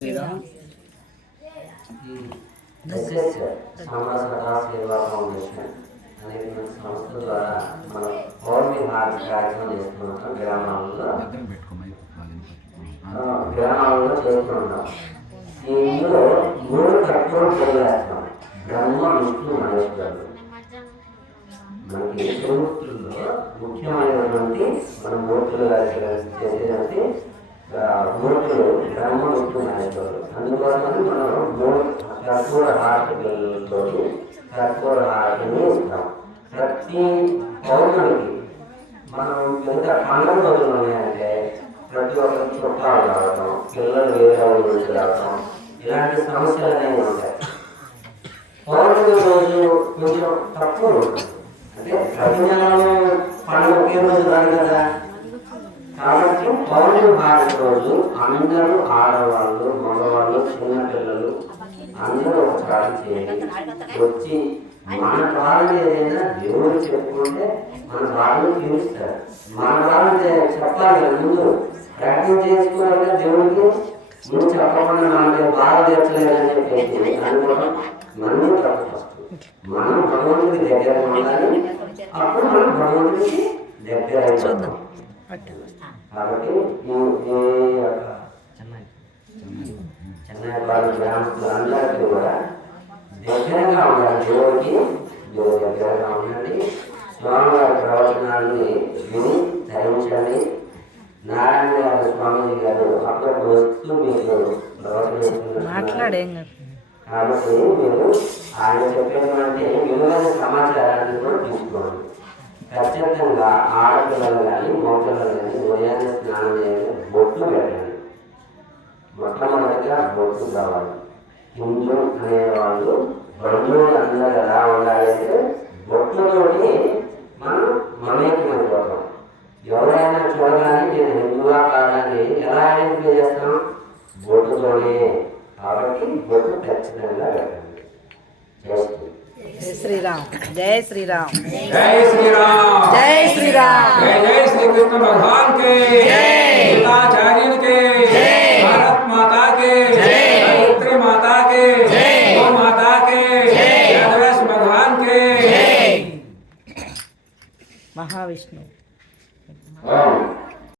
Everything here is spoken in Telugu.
శ్రీరామ్ ఎస్ఎస్ సమాజ సదా సేవా ఫౌండేషన్ అనేటువంటి సంస్థ ద్వారా మనం పౌర్ణమి హారతి కార్యక్రమం చేస్తున్నాం గ్రామాలలో గ్రామాలలో చేస్తున్నాం ఇందులో మూడు కట్టుకొని తెలియజేస్తాం బ్రహ్మ విష్ణు మహేశ్వరుడు. మనకి త్రిమూర్తుల్లో ముఖ్యమైనటువంటి మన మూర్తులుగా చేసేదంటే ఆ, మూర్తులు బ్రహ్మ విష్ణు మహేశ్వరుడు మనం కర్పూర హారతితో కర్పూర ఇస్తాం ప్రతి పౌర్ణమికి మనం ఎంత పండుగ రోజులు ఉన్నాయంటే ప్రతి ఒక్కరికి చుట్టాలు రావడం పిల్లలు వేరే వాళ్ళ రావడం ఇలాంటి సమస్యలు అనేవి ఉంటాయి పౌర్ణమి రోజు కొంచెం తక్కువ ఉంటుంది. అంటే ప్రతి నెలలో పండుగ ఒకే రోజు రాదు కదా కాబట్టి పౌర్ణమి భారత రోజు అందరూ ఆడవాళ్ళు మగవాళ్ళు చిన్నపిల్లలు అందరూ ఒకసారి చేయండి వచ్చి మన బాధ ఏదైనా దేవుడు చెప్పుకుంటే మన బాధలు తీరుస్తారు. మన బాధ చెప్పాలి ముందు. ప్రకటన చేసుకున్నాక దేవుడికి నువ్వు చెప్పకుండా మనకి బాధ తెచ్చలేదని చెప్పేసి అనుకోవడం మనమే తప్పు మనం భగవంతుడికి దగ్గర ఉండాలి. అప్పుడు మనం భగవంతుడికి దగ్గర అవుతాం దగ్గరగా ఉండాలి. దేవుడికి దేవుడి దగ్గరగా ఉండండి. స్వామివారి ప్రవచనాన్ని విని ధరించండి. నారాయణ గారు స్వామీజీ గారు అక్కడికి వస్తూ ప్రవచనం మాట్లాడేం కాబట్టి మీరు ఆయన చెప్పేటువంటి విలువైన సమాచారాన్ని ఖచ్చితంగా ఆడపిల్లలు కానీ మగపిల్లలు కానీ ఉదయాన్నే స్నానం చేయాలి బొట్లు పెట్టాలి. మొట్టమొదటిగా బొట్లు కావాలి. ముందు అనేవాళ్ళు బంధువులు అందరూ ఎలా ఉండాలి అంటే బొట్లతోటి మనం మమేకమైపోతాం ఎవరైనా చూడగానే నేను హిందువా కాదని ఎలా ఐడెంటిఫై చేస్తాం? బొట్టుతోనే. కాబట్టి బొట్టు ఖచ్చితంగా పెట్టండి. श्री राम जय श्री राम जय श्री राम जय श्री राम जय जय श्री कृष्ण भगवान के। जय। के। जय। भारत माता के। जय। पुत्री माता के। जय। माता के। जय। भगवान के। जय। महाविष्णु। हाँ।